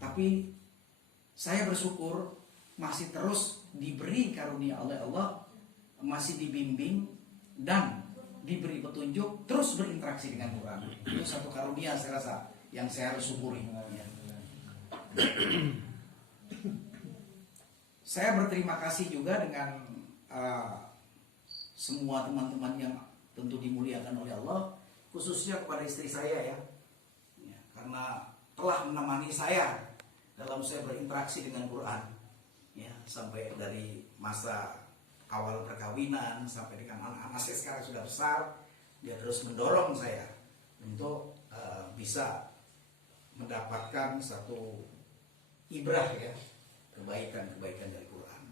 Tapi saya bersyukur masih terus diberi karunia oleh Allah, masih dibimbing dan diberi petunjuk terus berinteraksi dengan Quran. Itu satu karunia saya rasa yang saya harus syukuri. Saya berterima kasih juga dengan semua teman-teman yang tentu dimuliakan oleh Allah, khususnya kepada istri saya ya, karena telah menemani saya dalam saya berinteraksi dengan Quran ya, sampai dari masa awal perkawinan sampai dengan anak-anak saya sekarang sudah besar. Dia terus mendorong saya untuk bisa mendapatkan satu ibrah ya, kebaikan-kebaikan dari Quran.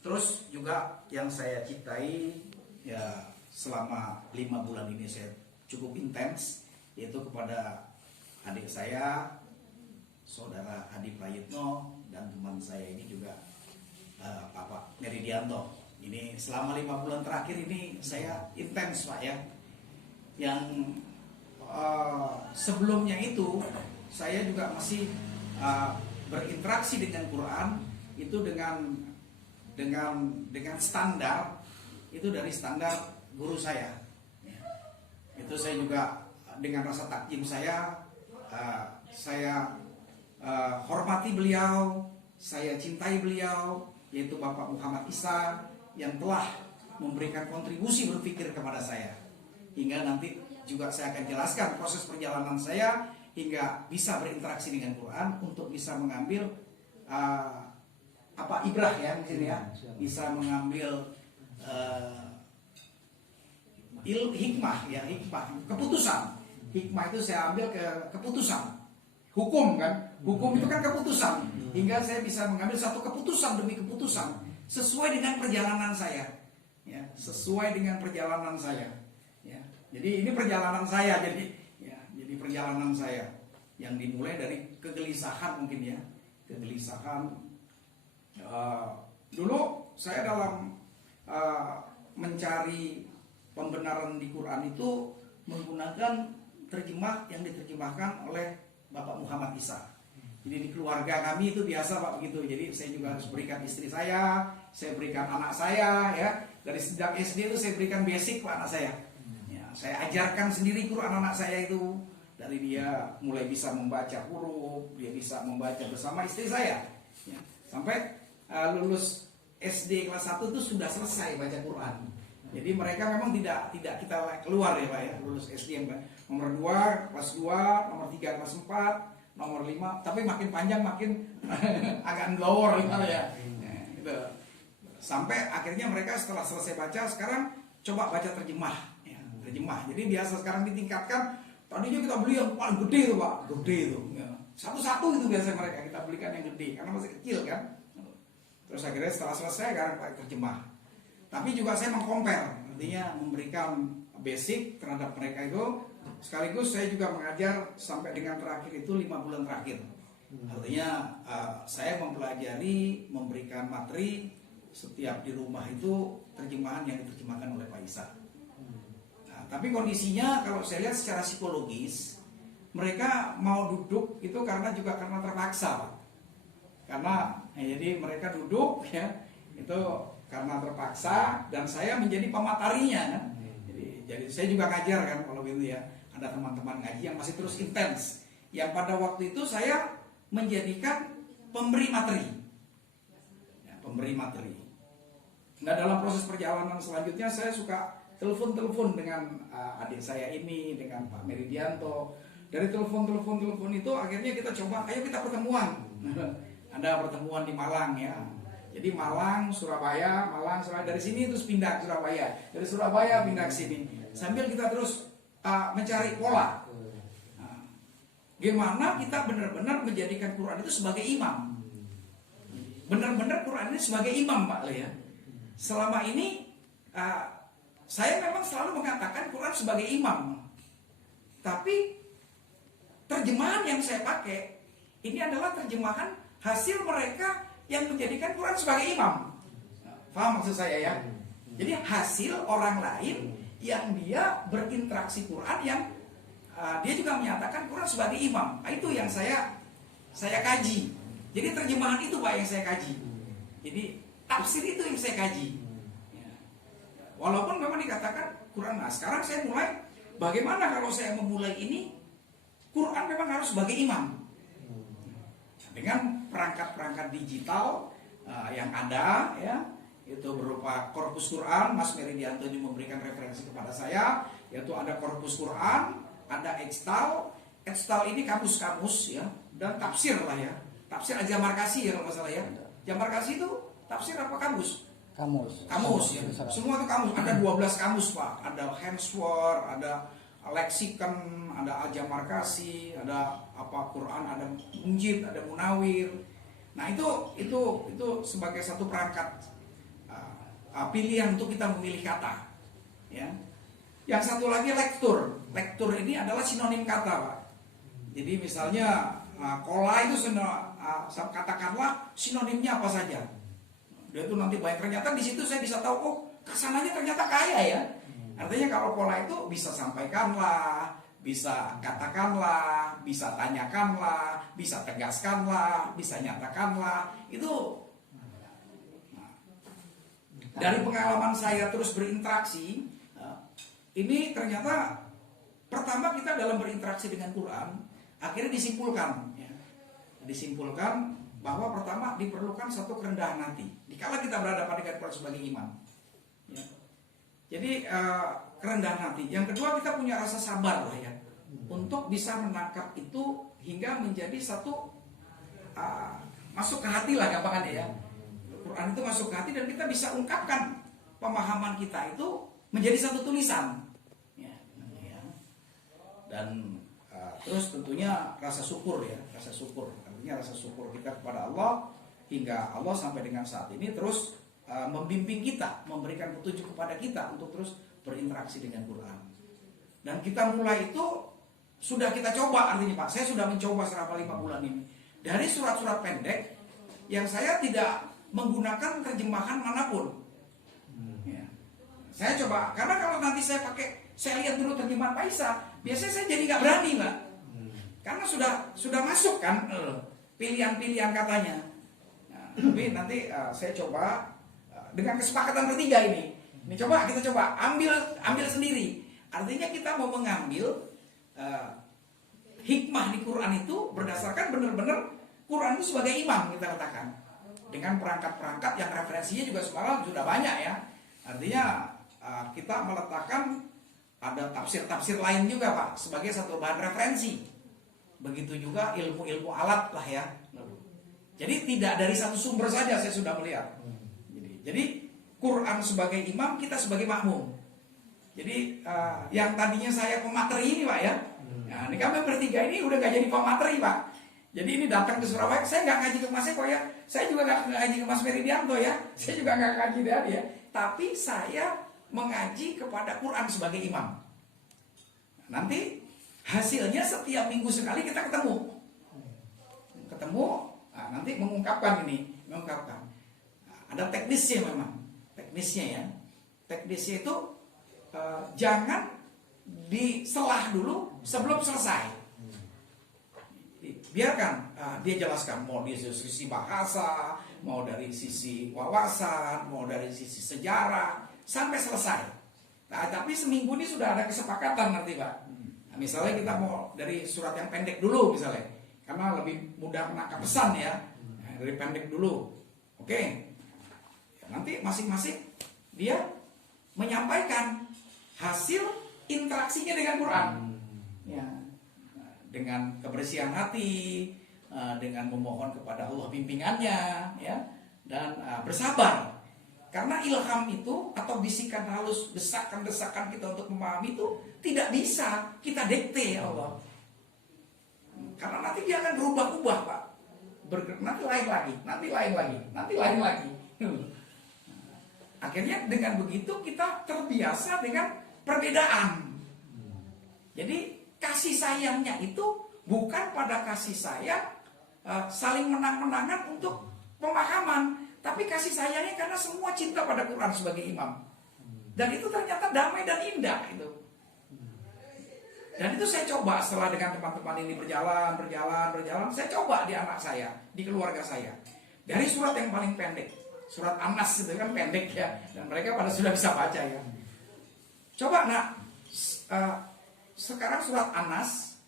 Terus juga yang saya cintai ya, selama 5 bulan ini saya cukup intens, yaitu kepada adik saya, saudara Adi Prayitno, dan teman saya ini juga Bapak Meridianto. Ini selama 5 bulan terakhir ini saya intens Pak ya. Yang sebelumnya itu saya juga masih berinteraksi dengan Quran itu dengan standar itu dari standar guru saya. Itu saya juga dengan rasa takjim saya hormati beliau, saya cintai beliau, yaitu Bapak Muhammad Isa, yang telah memberikan kontribusi berpikir kepada saya. Hingga nanti juga saya akan jelaskan proses perjalanan saya hingga bisa berinteraksi dengan Quran untuk bisa mengambil ibrah ya mungkin ya, bisa mengambil hikmah, keputusan. Hikmah itu saya ambil keputusan. Hukum kan, hukum itu kan keputusan. Hingga saya bisa mengambil satu keputusan demi keputusan sesuai dengan perjalanan saya, ya, sesuai dengan perjalanan saya. Ya. Jadi ini perjalanan saya, jadi perjalanan saya yang dimulai dari kegelisahan mungkin ya, kegelisahan. Dulu saya dalam mencari pembenaran di Quran itu menggunakan terjemah yang diterjemahkan oleh Bapak Muhammad Isa. Jadi di keluarga kami itu biasa Pak begitu. Jadi saya juga harus berikan istri saya berikan anak saya ya. Dari sejak SD itu saya berikan basic Pak anak saya. Ya, saya ajarkan sendiri Quran anak saya itu. Dari dia mulai bisa membaca huruf, dia bisa membaca bersama istri saya. Ya, sampai lulus SD kelas 1 itu sudah selesai baca Quran. Jadi mereka memang tidak kita keluar ya Pak ya, lulus SD yang nomor 2 kelas 2, nomor 3 kelas 4, nomor 5, tapi makin panjang makin agak ngelawar gitu ya. Gitu. Sampai akhirnya mereka setelah selesai baca sekarang coba baca terjemah ya, terjemah. Jadi biasa sekarang ditingkatkan, tadinya kita beli yang paling gede itu Pak, gede itu. Ya. Satu-satu itu biasa mereka kita belikan yang gede karena masih kecil kan. Terus akhirnya setelah selesai sekarang pakai terjemah. Tapi juga saya mengcompare, artinya memberikan basic terhadap mereka itu. Sekaligus saya juga mengajar sampai dengan terakhir itu 5 bulan terakhir. Artinya saya mempelajari, memberikan materi setiap di rumah itu terjemahan yang diterjemahkan oleh Pak Isa. Nah, tapi kondisinya kalau saya lihat secara psikologis, mereka mau duduk itu karena terpaksa Pak. Karena jadi mereka duduk ya, itu karena terpaksa, dan saya menjadi pematarinya kan. Jadi saya juga ngajar kan kalau gitu ya. Ada teman-teman ngaji yang masih terus intens. Yang pada waktu itu saya menjadikan pemberi materi. Ya, pemberi materi. Nah dalam proses perjalanan selanjutnya saya suka telepon dengan adik saya ini, dengan Pak Meridianto. Dari telepon itu akhirnya kita coba, ayo kita pertemuan. Ada pertemuan di Malang ya. Jadi Malang, Surabaya, dari sini terus pindah ke Surabaya. Dari Surabaya pindah ke sini. Sambil kita terus mencari pola. Nah, gimana kita benar-benar menjadikan Quran itu sebagai imam. Benar-benar Quran ini sebagai imam Pak ya. Selama ini saya memang selalu mengatakan Quran sebagai imam. Tapi terjemahan yang saya pakai ini adalah terjemahan hasil mereka yang menjadikan Quran sebagai imam. Paham maksud saya ya? Jadi hasil orang lain yang dia berinteraksi Quran, yang dia juga menyatakan Quran sebagai imam. Nah, itu yang saya saya kaji. Jadi terjemahan itu Pak yang saya kaji. Jadi tafsir itu yang saya kaji. Ya. Walaupun memang dikatakan Quran. Nah sekarang saya mulai, bagaimana kalau saya memulai ini, Quran memang harus sebagai imam. Dengan perangkat-perangkat digital yang ada, ya, itu berupa korpus Quran. Mas Meridianto ini memberikan referensi kepada saya, yaitu ada korpus Quran, ada Etstal. Etstal ini kamus-kamus ya, dan tafsir lah ya. Tafsir Al-Jamarkasi ya kalau nggak salah ya. Jamarkasi itu tafsir apa kamus? Kamus ya. Semua itu kamus. Ada 12 kamus Pak. Ada Hemsworth, ada Lexicon, ada Al-Jamarkasi, ada apa Quran, ada Munjid, ada Munawir. Nah itu sebagai satu perangkat pilihan untuk kita memilih kata. Ya. Yang satu lagi lektur. Lektur ini adalah sinonim kata Pak. Jadi misalnya kola itu katakanlah sinonimnya apa saja. Dia itu nanti banyak, ternyata di situ saya bisa tahu, oh kesananya ternyata kaya ya. Artinya kalau pola itu bisa sampaikanlah, bisa katakanlah, bisa tanyakanlah, bisa tegaskanlah, bisa nyatakanlah. Itu dari pengalaman saya terus berinteraksi, ini ternyata pertama kita dalam berinteraksi dengan Quran, akhirnya disimpulkan bahwa pertama diperlukan satu kerendahan hati. Dikala kita berhadapan dengan Quran sebagai imam, ya. Jadi kerendahan hati. Yang kedua kita punya rasa sabar lah ya, untuk bisa menangkap itu hingga menjadi satu masuk ke hati lah gampangannya ya. Quran itu masuk ke hati dan kita bisa ungkapkan pemahaman kita itu menjadi satu tulisan. Ya. Dan terus tentunya rasa syukur ya, rasa syukur. Artinya rasa syukur kita kepada Allah hingga Allah sampai dengan saat ini terus membimbing kita, memberikan petunjuk kepada kita untuk terus berinteraksi dengan Quran. Dan kita mulai itu sudah kita coba, artinya Pak, saya sudah mencoba selama 5 bulan ini. Dari surat-surat pendek yang saya tidak menggunakan terjemahan manapun. Ya. Saya coba, karena kalau nanti saya lihat dulu terjemahan Pak Isa, biasanya saya jadi nggak berani Pak. Karena sudah masuk kan pilihan-pilihan katanya. Nah, tapi nanti saya coba dengan kesepakatan bertiga ini. Ini kita coba ambil sendiri. Artinya kita mau mengambil hikmah di Quran itu berdasarkan benar-benar Quran itu sebagai imam kita katakan. Dengan perangkat-perangkat yang referensinya juga sekarang sudah banyak ya. Artinya kita meletakkan ada tafsir-tafsir lain juga Pak sebagai satu bahan referensi. Begitu juga ilmu-ilmu alat lah ya. Jadi tidak dari satu sumber saja saya sudah melihat. Jadi Quran sebagai imam, kita sebagai makmum. Jadi yang tadinya saya pemateri ini Pak ya. Nah, ini kami bertiga ini udah gak jadi pemateri Pak. Jadi ini datang ke Surabaya, saya nggak ngaji ke Mas Eko ya. Saya juga nggak ngaji ke Mas Meridianto ya. Saya juga nggak ngaji dari ya. Tapi saya mengaji kepada Quran sebagai imam. Nanti hasilnya setiap minggu sekali kita ketemu. Nah, nanti mengungkapkan. Ada teknisnya memang. Teknisnya itu jangan diselah dulu sebelum selesai. Biarkan dia jelaskan mau dari sisi bahasa, mau dari sisi wawasan, mau dari sisi sejarah sampai selesai. Nah, tapi seminggu ini sudah ada kesepakatan nanti Pak. Nah, misalnya kita mau dari surat yang pendek dulu misalnya, karena lebih mudah menangkap pesan ya. Nah, dari pendek dulu, oke. Nanti masing-masing dia menyampaikan hasil interaksinya dengan Quran, ya, dengan kebersihan hati, dengan memohon kepada Allah bimbingannya, ya, dan bersabar. Karena ilham itu atau bisikan halus, desakan-desakan kita untuk memahami itu tidak bisa kita dikte ya Allah. Karena nanti dia akan berubah-ubah Pak. Nanti lain lagi. Akhirnya dengan begitu kita terbiasa dengan perbedaan. Jadi kasih sayangnya itu bukan pada kasih sayang saling menang-menangan untuk pemahaman, tapi kasih sayangnya karena semua cinta pada Quran sebagai imam. Dan itu ternyata damai dan indah itu. Dan itu saya coba setelah dengan teman-teman ini berjalan, saya coba di anak saya, di keluarga saya. Dari surat yang paling pendek, surat An-Nas itu kan pendek ya, dan mereka pada sudah bisa baca ya. Coba nak, sekarang surat An-Nas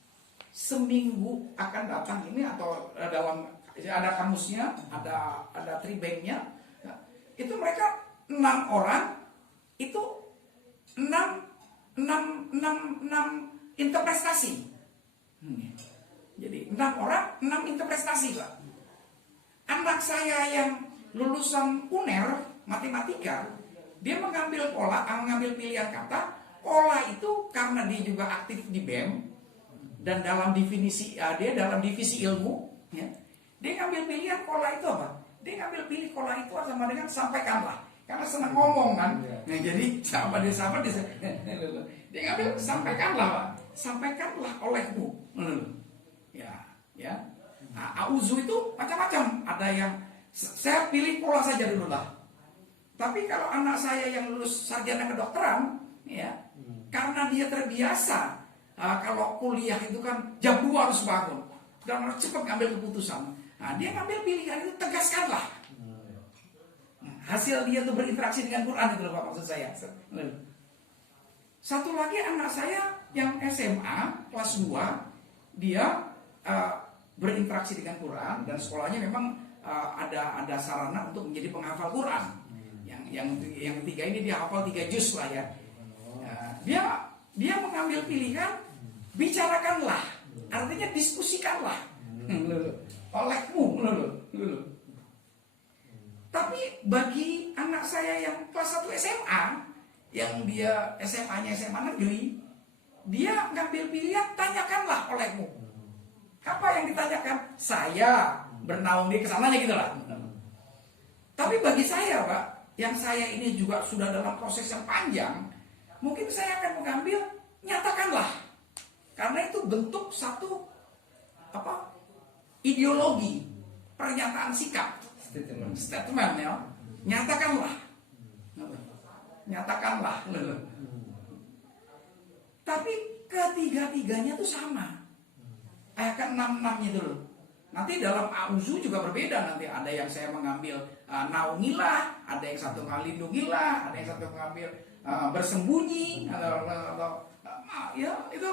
seminggu akan datang ini atau dalam ada kamusnya, ada tribanknya, itu mereka 6 orang itu 6 interpretasi. Jadi 6 orang 6 interpretasi Pak. Anak saya yang lulusan UNER matematika, dia mengambil pilihan kata. Pola itu karena dia juga aktif di BEM dan dalam definisi dia dalam divisi ilmu, ya, dia ngambil pilihan pola itu apa? Dia ngambil pilih pola itu sama dengan sampaikanlah. Karena senang ngomong kan, nah, jadi sama dia dia ngambil sampaikanlah Pak, sampaikanlah olehmu, ya. Nah, auzu itu macam-macam, ada yang saya pilih pola saja dulu lah. Tapi kalau anak saya yang lulus sarjana kedokteran, ya, karena dia terbiasa kalau kuliah itu kan jam 2 harus bangun dan harus cepat ngambil keputusan. Nah, dia ngambil pilihan itu tegaskanlah. Hasil dia tuh berinteraksi dengan Quran itu loh Pak maksud saya. Satu lagi anak saya yang SMA kelas 2, dia berinteraksi dengan Quran dan sekolahnya memang ada sarana untuk menjadi penghafal Quran. Yang ketiga ini dia hafal 3 juz lah ya. Dia mengambil pilihan bicarakanlah, artinya diskusikanlah olehmu. Tapi bagi anak saya yang kelas 1 SMA, yang dia SMA-nya SMA negeri, dia ngambil pilihan tanyakanlah olehmu. Apa yang ditanyakan? Saya bernaung di kesananya gitu lah. Tapi bagi saya Pak, yang saya ini juga sudah dalam proses yang panjang, mungkin saya akan mengambil nyatakanlah. Karena itu bentuk satu ideologi, pernyataan sikap, statement ya. Nyatakanlah. Tapi ketiga-tiganya itu sama. Ayat ke-6 itu loh. Nanti dalam auzu juga berbeda, nanti ada yang saya mengambil naungilah, ada yang satu kali lindungilah, ada yang satu mengambil bersembunyi atau ya itu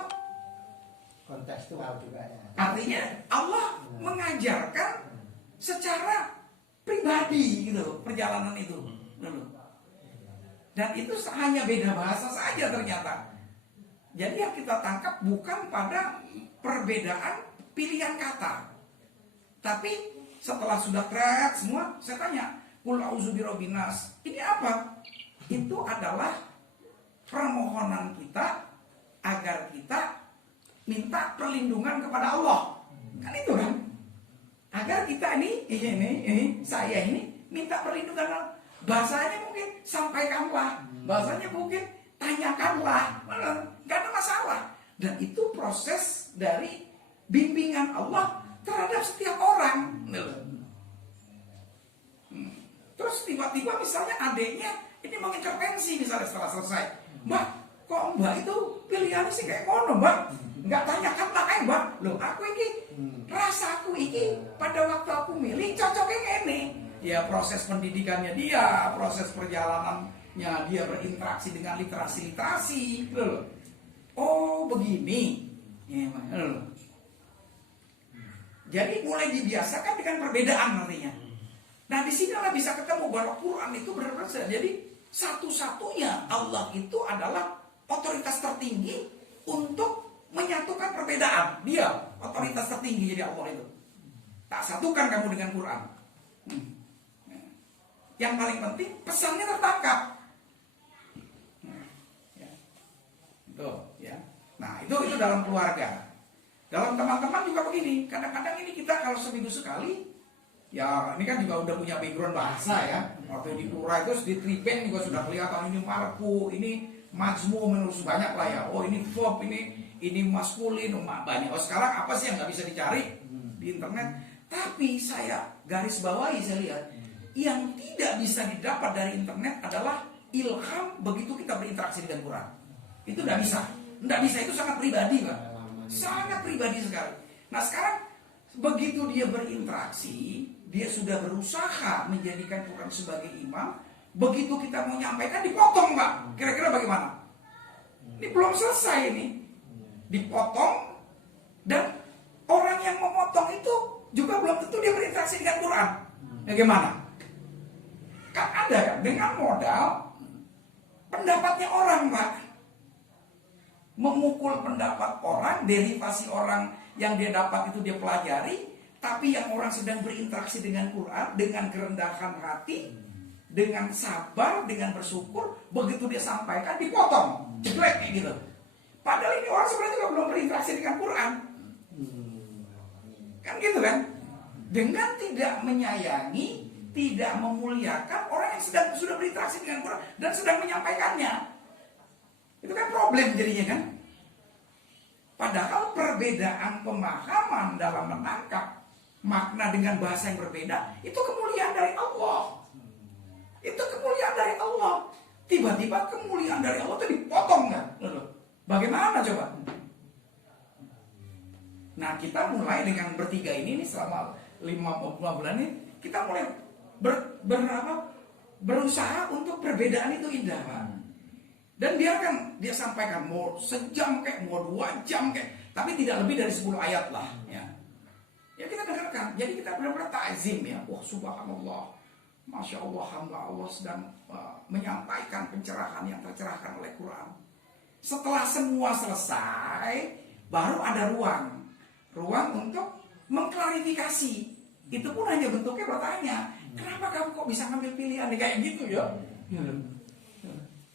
kontekstual juga ya. Artinya Allah mengajarkan secara pribadi gitu perjalanan itu. Dan itu hanya beda bahasa saja ternyata. Jadi yang kita tangkap bukan pada perbedaan pilihan kata. Tapi setelah sudah teriak semua, saya tanya, Qul a'udzu birabbin nas. Ini apa? Itu adalah permohonan kita agar kita minta perlindungan kepada Allah. Kan itu kan? Agar kita ini saya ini minta perlindungan. Bahasanya mungkin sampaikanlah, bahasanya mungkin tanyakanlah, nggak ada masalah. Dan itu proses dari bimbingan Allah terhadap setiap orang. Terus tiba-tiba misalnya adiknya ini mengintervensi misalnya setelah selesai, Mbak, kok Mbak itu pilihannya sih kayak kono Mbak, nggak tanyakanlah kayak Mbak, loh aku ini rasaku ini pada waktu aku milih cocoknya ini. Ya proses pendidikannya dia, proses perjalanannya dia berinteraksi dengan literasi, loh. Oh begini, ya, loh. Jadi mulai dibiasakan dengan perbedaan nantinya. Nah disinilah bisa ketemu bahwa Quran itu benar-benar jadi satu-satunya Allah itu adalah otoritas tertinggi untuk menyatukan perbedaan. Dia otoritas tertinggi jadi Allah itu. Tak satukan kamu dengan Quran. Yang paling penting pesannya tertangkap. Ya. Nah itu dalam keluarga. Dalam teman-teman juga begini. Kadang-kadang ini kita kalau seminggu sekali, ya ini kan juga udah punya background bahasa ya. Waktu di Pura itu di Tripen juga sudah kelihatan ini marku, ini majmu menurut banyak lah ya. Oh ini verb, ini maskulin, banyak. Oh sekarang apa sih yang nggak bisa dicari di internet? Tapi saya garis bawahi saya lihat. Yang tidak bisa didapat dari internet adalah ilham begitu kita berinteraksi dengan Quran. Itu tidak bisa. Nggak bisa, itu sangat pribadi Pak. Sangat pribadi sekali. Nah sekarang begitu dia berinteraksi, dia sudah berusaha menjadikan Quran sebagai imam. Begitu kita mau nyampaikan dipotong Pak. Kira-kira bagaimana? Ini belum selesai ini. Dipotong, dan orang yang memotong itu juga belum tentu dia berinteraksi dengan Quran. Bagaimana? Kan ada kan dengan modal pendapatnya orang Pak. Memukul pendapat orang, derivasi orang yang dia dapat itu dia pelajari, tapi yang orang sedang berinteraksi dengan Quran, dengan kerendahan hati, dengan sabar, dengan bersyukur, begitu dia sampaikan dipotong, jelek kayak gitu. Padahal ini orang sebenarnya juga belum berinteraksi dengan Quran. Kan gitu kan? Dengan tidak menyayangi, tidak memuliakan orang yang sudah berinteraksi dengan Quran dan sedang menyampaikannya. Itu kan problem jadinya kan. Padahal perbedaan pemahaman dalam menangkap makna dengan bahasa yang berbeda, itu kemuliaan dari Allah. Itu kemuliaan dari Allah. Tiba-tiba kemuliaan dari Allah itu dipotong kan. Bagaimana coba? Nah kita mulai dengan bertiga ini selama 5 bulan ini, kita mulai berusaha untuk perbedaan itu indah Pak. Dan biarkan dia sampaikan mau sejam kayak, mau 2 jam kayak, tapi tidak lebih dari 10 ayat lah ya. Ya kita dengarkan. Jadi kita benar-benar ta'zim ya. Wah subhanallah, Masya Allah, hamba Allah sedang menyampaikan pencerahan yang tercerahkan oleh Quran. Setelah semua selesai, baru ada ruang untuk mengklarifikasi. Itu pun hanya bentuknya bertanya, kenapa kamu kok bisa ngambil pilihan kayak gitu ya?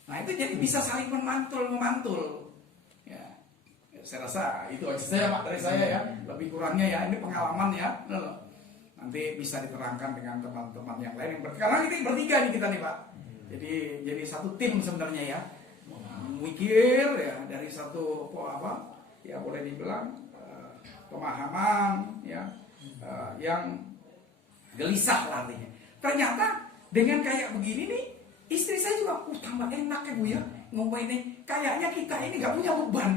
Nah itu jadi bisa saling memantul. Ya, saya rasa itu aja saya Pak dari saya ya. Lebih kurangnya ya ini pengalaman ya. Nanti bisa diterangkan dengan teman-teman yang lain. Karena ini bertiga nih kita nih Pak. Jadi satu tim sebenarnya ya. Mikir ya dari satu ya boleh dibilang pemahaman ya yang gelisah lah artinya. Ternyata dengan kayak begini nih, istri saya juga tambah enak ya Bu ya, ngomong ini kayaknya kita ini gak punya beban.